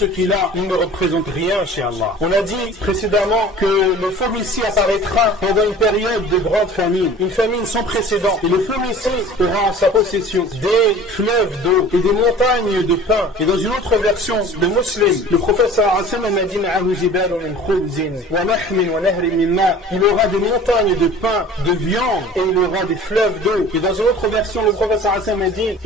Ce qu'il a, il ne représente rien chez Allah. On a dit précédemment que le faux messie apparaîtra pendant une période de grande famine, une famine sans précédent. Et le faux messie aura en sa possession des fleuves d'eau et des montagnes de pain. Et dans une autre version de Muslim, le prophète sallallahu alayhi wa sallam a dit il aura des montagnes de pain, de viande, et il aura des fleuves d'eau. Et dans une autre version, le prophète sallallahu alayhi wa sallam a dit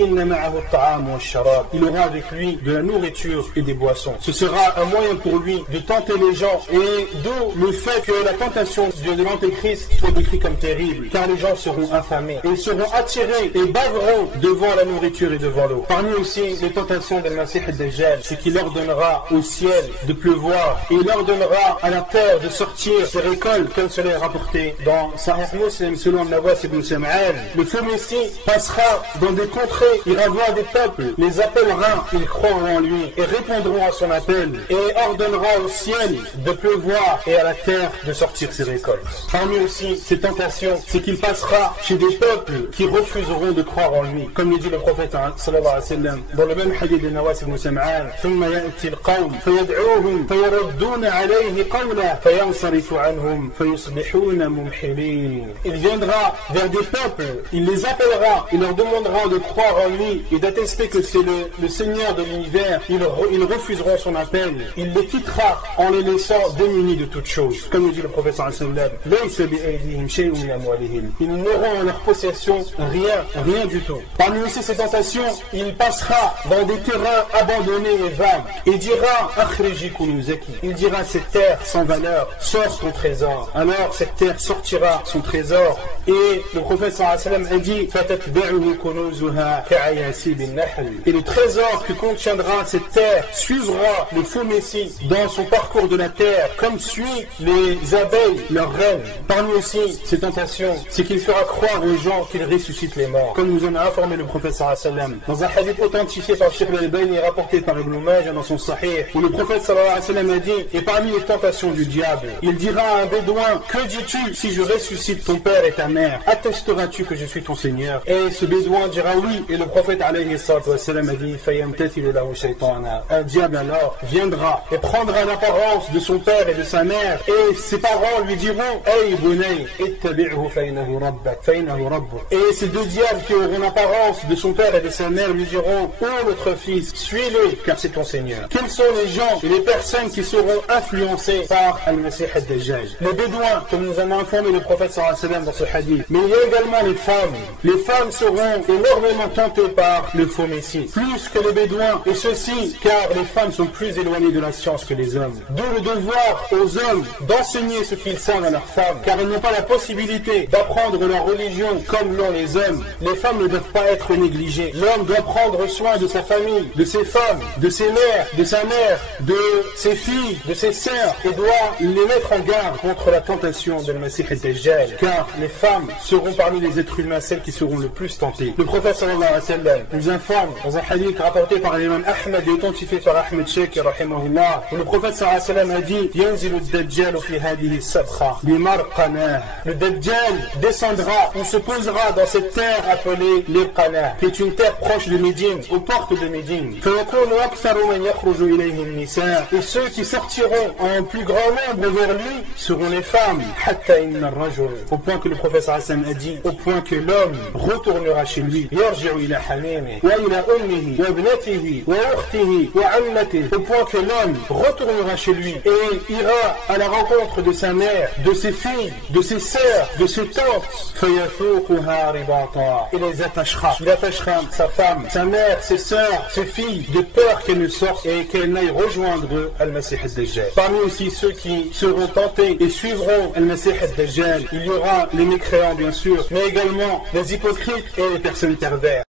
il aura avec lui de la nourriture et des boissons. Ce sera un moyen pour lui de tenter les gens, et d'où le fait que la tentation de l'Antéchrist soit décrite comme terrible, car les gens seront affamés et ils seront attirés et baveront devant la nourriture et devant l'eau. Parmi aussi les tentations del Masih ad-Dajjal, c'est qu'il ordonnera au ciel de pleuvoir et il ordonnera à la terre de sortir ses récoltes, comme cela est rapporté dans Sahih Muslim selon Nawas ibn Sam'an. Le faux messie passera dans des contrées, ira voir des peuples, les appellera, ils croiront en lui et répondront à son appel, et ordonnera au ciel de pleuvoir et à la terre de sortir ses récoltes. Parmi aussi ces tentations, c'est qu'il passera chez des peuples qui refuseront de croire en lui, comme le dit le prophète sallallahu alayhi wa sallam dans le même hadith de Nawas ibn Sam'an. ثم يأتي القوم فيدعوهم فيردون عليه قولا فينصرف عنهم فيصبحون ممحلين. Il viendra vers des peuples, il les appellera, il leur demandera de croire en lui et d'attester que c'est le Seigneur de l'univers. Ils refuseront son appel, il les quittera en les laissant démunis de toutes choses. Comme le dit le prophète sallallahu alayhi wa sallam, ils n'auront en leur possession rien du tout. Parmi aussi ces tentations, il passera dans des terrains abandonnés et vagues et dira Akhriji kunuzaki. Il dira cette terre sans valeur, sors ton trésor. Alors cette terre sortira son trésor, et le prophète sallallahu alayhi wa sallam a dit fatatba'uhu kunuzuha ka'ayasi bin nahl. Et le trésor que contiendra cette terre suivra le faux messie dans son parcours de la terre, comme suit les abeilles leur reine. Parmi aussi ces tentations, c'est qu'il fera croire aux gens qu'il ressuscite les morts, comme nous en a informé le prophète sallallahu alayhi wa sallam dans un hadith authentifié par Cheikh al-Albani et rapporté par Ibn Majah dans son Sahih, où le prophète sallallahu alayhi wa sallam a dit, et parmi les tentations du diable, il dira à un bédouin, que dis-tu si je ressuscite ton père et ta mère? Attesteras-tu que je suis ton Seigneur? Et ce bédouin dira oui, et le prophète alayhi wa sallam a dit, un diable alors viendra et prendra l'apparence de son père et de sa mère, et ses parents lui diront Hey bunay, ittabi'hu fa'innahu rabbuk. Et ces deux diables qui auront l'apparence de son père et de sa mère lui diront Oh notre fils, suis-le car c'est ton Seigneur. Quels sont les gens et les personnes qui seront influencés par Al-Masih ad-Dajjal? Les bédouins, comme nous en a informé le prophète sallallahu alayhi wa sallam dans ce hadith. Mais il y a également les femmes. Les femmes seront énormément tentées par le faux messie, plus que les bédouins, et ceci car les femmes sont plus éloignées de la science que les hommes. D'où le devoir aux hommes d'enseigner ce qu'ils savent à leurs femmes, car ils n'ont pas la possibilité d'apprendre leur religion comme l'ont les hommes. Les femmes ne doivent pas être négligées. L'homme doit prendre soin de sa famille, de ses femmes, de ses mères, de sa mère, de ses filles, de ses sœurs, et doit les mettre en garde contre la tentation de Masih ad-Dajjal, car les femmes seront parmi les êtres humains celles qui seront le plus tentées. Le prophète sallallahu alayhi wa sallam nous informe dans un hadith rapporté par l'imam Ahmad et authentifié par Ahmed Sheikh rahimahullah, où le prophète sallallahu alayhi wa sallam a dit Yanzilu ad-Dajjal fi hadhihi sabkha bimarqanah. Le Dajjal descendra, on se posera dans cette terre appelée l'Irqanah, qui est une terre proche de Médine, aux portes de Médine. Et ceux qui sortiront en plus grand nombre vers lui seront les femmes. Au point que le prophète sallallahu alayhi wa sallam a dit, au point que l'homme retournera chez lui, au point que l'homme retournera chez lui et ira à la rencontre de sa mère, de ses filles, de ses sœurs, de ses tantes, et les attachera. Il attachera sa femme, sa mère, ses sœurs, ses filles, de peur qu'elles ne sortent et qu'elles n'aillent rejoindre Al-Masih ad-Dajjal. Parmi aussi ceux qui seront tentés et suivront Al-Masih ad-Dajjal, il y aura les mécréants bien sûr, mais également les hypocrites et les personnes perverses.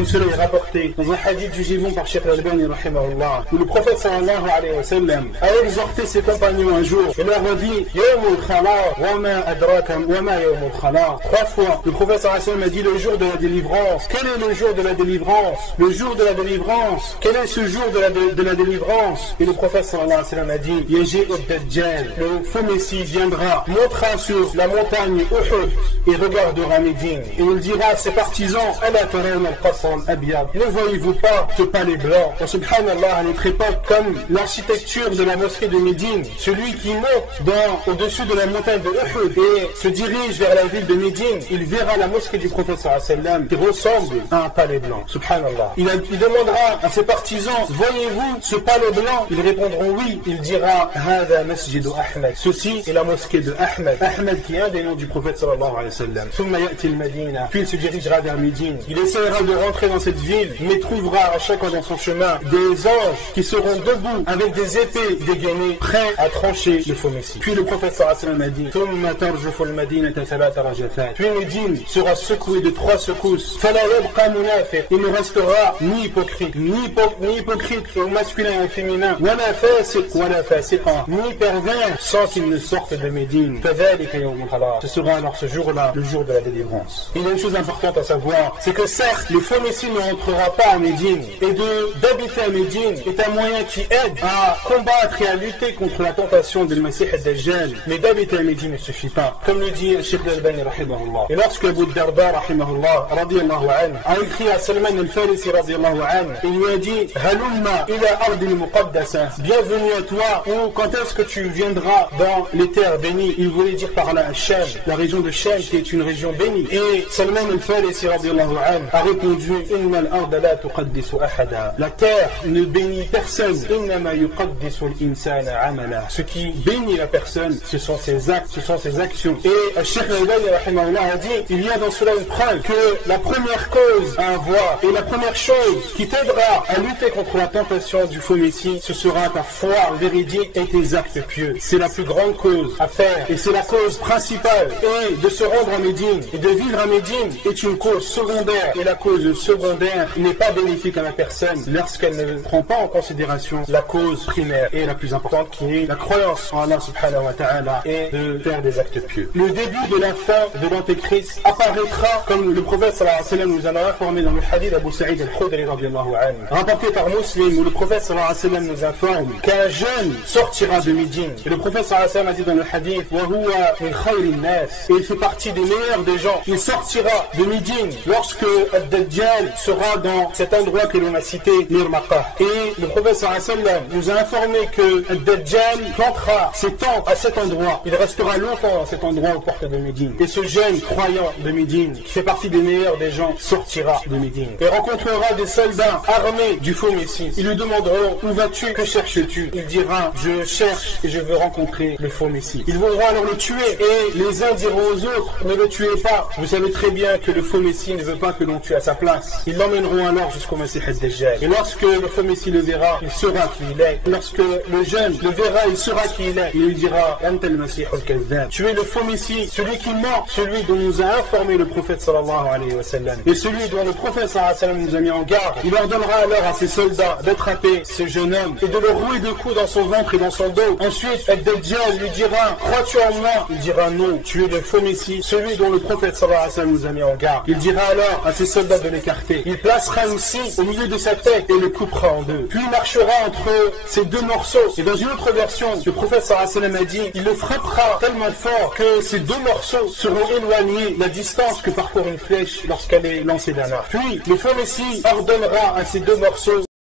comme cela est rapporté dans un hadith jugé bon par Cheikh Al-Albani rahimahullah, où le prophète sallallahu alayhi wa sallam a exhorté ses compagnons un jour et leur a dit Yawmul Khalaq wa ma adraka wa ma Yawmul Khalaq. 3 fois le prophète sallallahu alayhi wa sallam a dit le jour de la délivrance. Quel est le jour de la délivrance? Le jour de la délivrance. Quel est ce jour de la délivrance? Et le prophète sallallahu alayhi wa sallam a dit Yaji ad-Dajjal, le faux messie viendra, montera sur la montagne Uhud et regardera Médine et il dira à ses partisans Ala tarawna al-qasr al-abyad, ne voyez-vous pas ce palais blanc? Et subhanallah, à notre époque, comme l'architecture de la mosquée de Médine, celui qui monte au-dessus de la montagne de Uhud et se dirige vers la ville de Médine, il verra la mosquée du prophète sallallahu alayhi wa sallam qui ressemble à un palais blanc. Subhanallah. Il demandera à ses partisans voyez-vous ce palais blanc? Ils répondront oui. Il dira Hada masjid Ahmed, ceci est la mosquée de Ahmed. Ahmed qui est un des noms du prophète sallallahu alayhi wa sallam. Thumma ya'ti al-Madina, puis il se dirigera vers Médine. Il essaiera de rentrer dans cette ville, mais trouvera à chaque fois dans son chemin des anges qui seront debout avec des épées dégainées, prêts à trancher le faux messie. Puis le prophète sallallahu alayhi wa sallam a dit Thumma tarjufu al-Madinata thalatha rajafat, puis Médine sera secouée de 3 secousses. Fala yabqa munafiq, il ne restera ni hypocrite au masculin et au féminin, wala fasiq wala fasiqa, ni pervers sans qu'il ne sorte de Médine. Fadhalika yawmul khalaq, ce sera alors ce jour-là le jour de la délivrance. Il y a une chose importante à savoir, c'est que certes le faux messie ne rentrera pas à Médine, et d'habiter à Médine est un moyen qui aide à combattre et à lutter contre la tentation de Masih ad-Dajjal, mais d'habiter à Médine ne suffit pas, comme le dit Cheikh Al-Albani rahimahullah. Et lorsque Abu Darda rahimahullah radiyallahu anhu a écrit à Salman al-Farisi radiyallahu anhu, il lui a dit Halumma ila ardi al-muqaddasa, bienvenue à toi, ou quand est-ce que tu viendras dans les terres bénies? Il voulait dire par là Shem, la région de Shem qui est une région bénie. Et Salman al-Farisi radiyallahu anhu a répondu Inna al-arda la tuqaddisu ahada, la terre ne bénit personne. Innama yuqaddisu al-insana amala, ce qui bénit la personne ce sont ses actes, ce sont ses actions. Et Cheikh Al-Albani rahimahullah a dit il y a dans cela une preuve que la première cause à avoir et la première chose qui t'aidera à lutter contre la tentation du faux messie, ce sera ta foi véridique et tes actes pieux. C'est la plus grande cause à faire et c'est la cause principale. Et de se rendre à Médine et de vivre à Médine est une cause secondaire, et la cause secondaire n'est pas bénéfique à la personne lorsqu'elle ne prend pas en considération la cause primaire et la plus importante qui est la croyance en Allah subhanahu wa ta'ala et de faire des actes pieux. Le début de la fin de l'Antéchrist apparaîtra comme le prophète sallallahu alayhi wa sallam nous en a informé dans le hadith d'Abu Sa'id al-Khudri radiyallahu anhu, rapporté par Muslim, où le prophète sallallahu alayhi wa sallam nous informe qu'un jeune sortira de Médine. Et le prophète sallallahu alayhi wa sallam a dit dans le hadith wa huwa min khayrin nas, et il fait partie des meilleurs des gens. Il sortira de Médine lorsque Ad-Dajjal sera dans cet endroit que l'on a cité, Mirmaqah. Et le prophète sallallahu alayhi wa sallam nous a informé que Ad-Dajjal plantera ses tentes à cet endroit. Il restera longtemps dans cet endroit aux portes de Médine. Et ce jeune croyant de Médine, qui fait partie des meilleurs des gens, sortira de Médine et rencontrera des soldats armés du faux messie. Ils lui demanderont où vas-tu, que cherches-tu? Il dira je cherche et je veux rencontrer le faux messie. Ils vont alors le tuer et les uns diront aux autres ne le tuez pas, vous savez très bien que le faux messie ne veut pas que l'on tue à sa place. Ils l'emmèneront alors jusqu'au Masih ad-Dajjal. Et lorsque le faux messie le verra, il saura qui il est. Lorsque le jeune le verra, il saura qui il est. Il lui dira Anta al-Masih al-Kazzab, tu es le faux messie, celui qui ment, celui dont nous a informé le prophète sallallahu alayhi wa sallam, et celui dont le prophète sallallahu alayhi wa sallam nous a mis en garde. Il ordonnera alors à ses soldats d'attraper ce jeune homme et de le rouer de coups dans son ventre et dans son dos. Ensuite, Ad-Dajjal lui dira crois-tu en moi? Il dira non, tu es le faux messie, celui dont le prophète sallallahu alayhi wa sallam nous a mis en garde. Il dira alors à ses soldats de l'écarter. Il placera aussi au milieu de sa tête et le coupera en deux. Puis il marchera entre ces deux morceaux. Et dans une autre version, le prophète sallallahu alayhi wa sallam a dit il le frappera tellement fort que ces deux morceaux seront éloignés la distance que parcourt une flèche lorsqu'elle est lancée d'un arc. Puis le faux messie ordonnera à ces deux morceaux